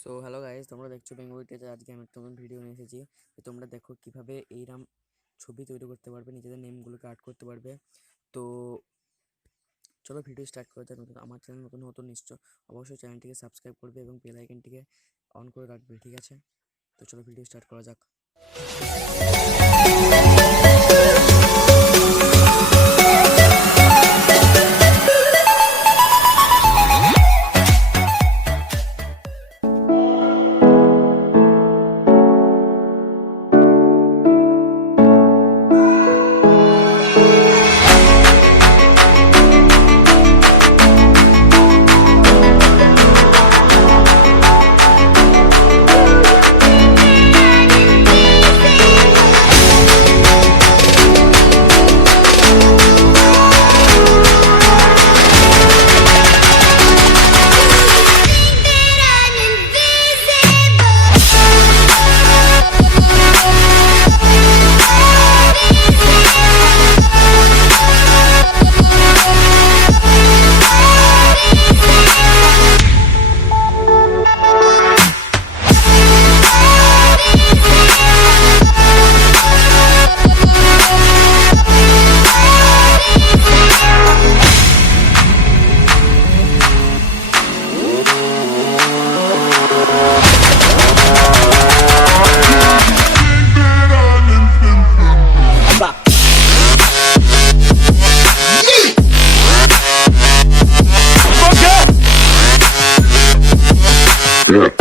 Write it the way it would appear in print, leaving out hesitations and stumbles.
So hello guys, তোমরা দেখছো বেঙ্গলিতে। আজকে আমি একটা নতুন ভিডিও নিয়ে এসেছি। তোমরা দেখো কিভাবে এইরকম ছবি তৈরি করতে পারবে, নিজেদের নেমগুলোকে আর্ট করতে পারবে। তো চলো ভিডিও স্টার্ট করা যাক। নতুন আমার চ্যানেল নতুন নতুন নিশ্চয় অবশ্যই চ্যানেলটিকে সাবস্ক্রাইব করবে এবং বেল আইকনটিকে অন করে রাখবে, ঠিক আছে? তো চলো ভিডিও স্টার্ট করা যাক। Yeah.